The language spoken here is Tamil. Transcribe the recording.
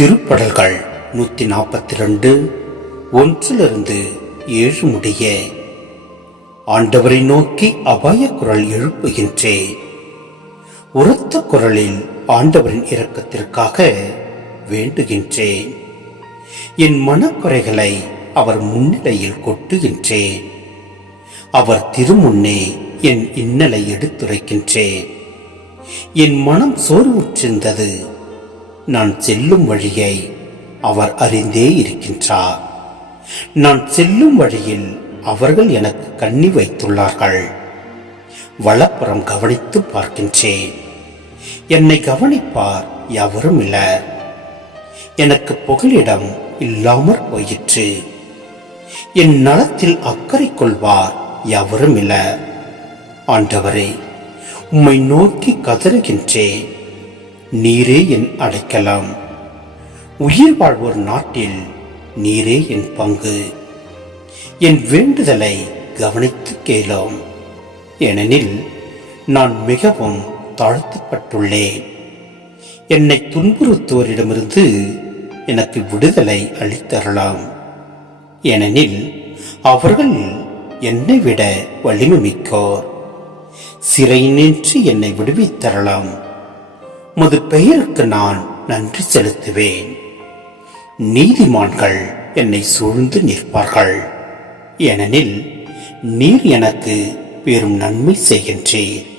திருப்படல்கள் 142 1 7 முடிய. ஆண்டவரை நோக்கி அபாய குரல் எழுப்புகின்றேன். உரத்த குரலில் ஆண்டவரின் இரக்கத்திற்காக வேண்டுகின்றேன். என் மனக்குறைகளை அவர் முன்னிலையில் கொட்டுகின்றேன். அவர் திருமுன்னே என் இன்னலை எடுத்துரைக்கின்றேன். என் மனம் சோர்வுற்றிருந்தது. நான் செல்லும் வழியை அவர் அறிந்தே இருக்கின்றார். நான் செல்லும் வழியில் அவர்கள் எனக்கு கண்ணி வைத்துள்ளார்கள். வலப்புறம் கவனித்து பார்க்கின்றேன். என்னை கவனிப்பார் எவரும் இல்ல. எனக்கு புகலிடம் இல்லாமற் போயிற்று. என் நலத்தில் அக்கறை கொள்வார் எவரும் இல்ல. ஆண்டவரே, உம்மை நோக்கி கதறுகின்றேன். நீரே என் அடைக்கலம். உயிர் வாழ்வோர் நாட்டில் நீரே என் பங்கு. என் வேண்டுதலை கவனித்து கேளோம். ஏனெனில் நான் மிகவும் தாழ்த்தப்பட்டுள்ளேன். என்னை துன்புறுத்துவோரிடமிருந்து எனக்கு விடுதலை அளித்தரலாம். ஏனெனில் அவர்கள் என்னை விட வலிமை மிக்கோர். சிறை நின்று என்னை விடுவித்தரலாம். உமது பெயருக்கு நான் நன்றி செலுத்துவேன். நீதிமான்கள் என்னை சூழ்ந்து நிற்பார்கள். ஏனெனில் நீர் எனக்கு பெரும் நன்மை செய்கின்றீர்.